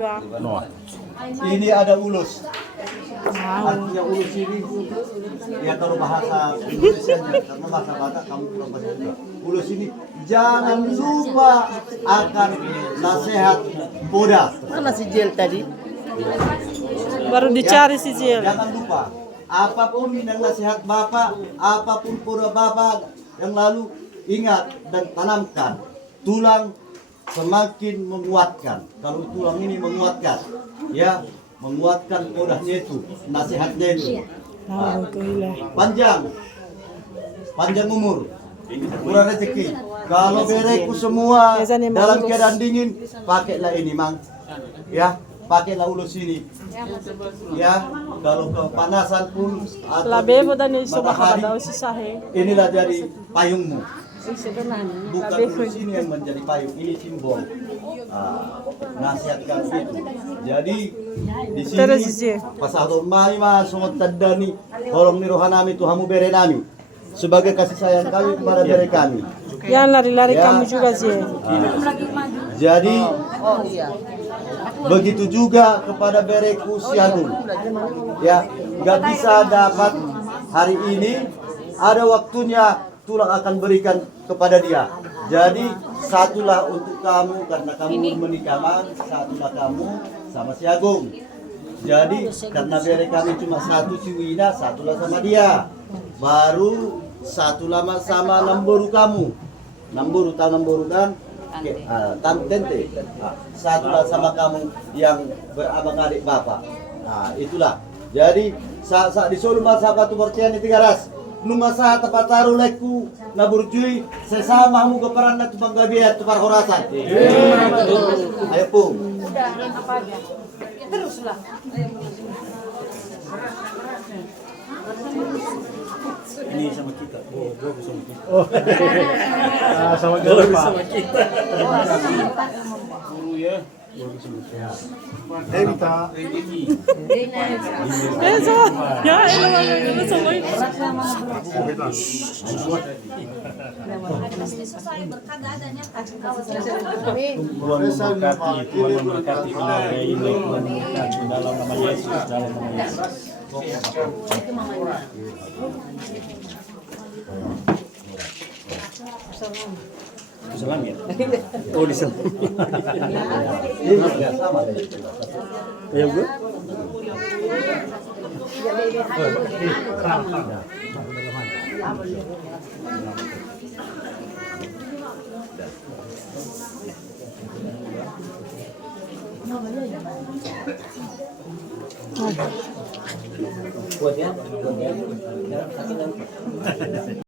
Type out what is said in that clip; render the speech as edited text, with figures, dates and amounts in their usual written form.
No. Ini ada ulus. Artinya ulus ini, ya kalau bahasa Indonesia karena bahasa Batak kamu kurang bahasa juga. Ulus ini jangan lupa akan nasihat Buddha. Mana si Jel tadi? Baru dicari si Jel. Jangan lupa, apapun yang nasihat Bapak, apapun Buddha Bapak yang lalu, ingat dan tanamkan. Tulang semakin menguatkan. Kalau tulang ini menguatkan, ya menguatkan kodahnya itu, nasihatnya itu. Panjang umur, murah rezeki. Kalau bereku semua dalam keadaan dingin, pakailah ini mang, ya pakailah ulus ini, ya kalau kepanasan pun atau matahari, inilah jadi payungmu. Bukan ulus ini yang menjadi payung, ini simbol. Nasihatkan itu. Jadi di sini pasal mai masuk tadani, tolong nirohanami Tuhanmu bere nami. Sebagai kasih sayang kami kepada bere kami. Yang lari-lari ya. Kamu juga Jel. Jadi begitu juga kepada bereku Siagung. Ya, nggak bisa dapat hari ini, ada waktunya tulang akan berikan kepada dia. Jadi satulah untuk kamu karena kamu menikah, satulah kamu sama si Agung. Jadi karena bere kami cuma satu si Wina, satulah sama dia. Baru satulah sama Namburu kamu. Namburu tahu Namburu kan? Tante. Satulah sama kamu yang berabang adik bapak. Nah, itulah. Jadi saat disuluh masa batu percaya di 300. Numa sa tepat taruh leku na burjui sesama mu keperan na tubang gabiat tupar horasan. Ayo pung. Udah apa aja. Teruslah. Ini sama kita. Oh, sama kita. Oh. Sama kita. Terima kasih. Guru ya. Evita. Ya, ini sama ini. Tuhan memberkati keluarga ini, memberkati dalam nama Yesus, dalam nama Yesus. Salam ya? Oh, di sana. Ya, Bu. Kuat ya?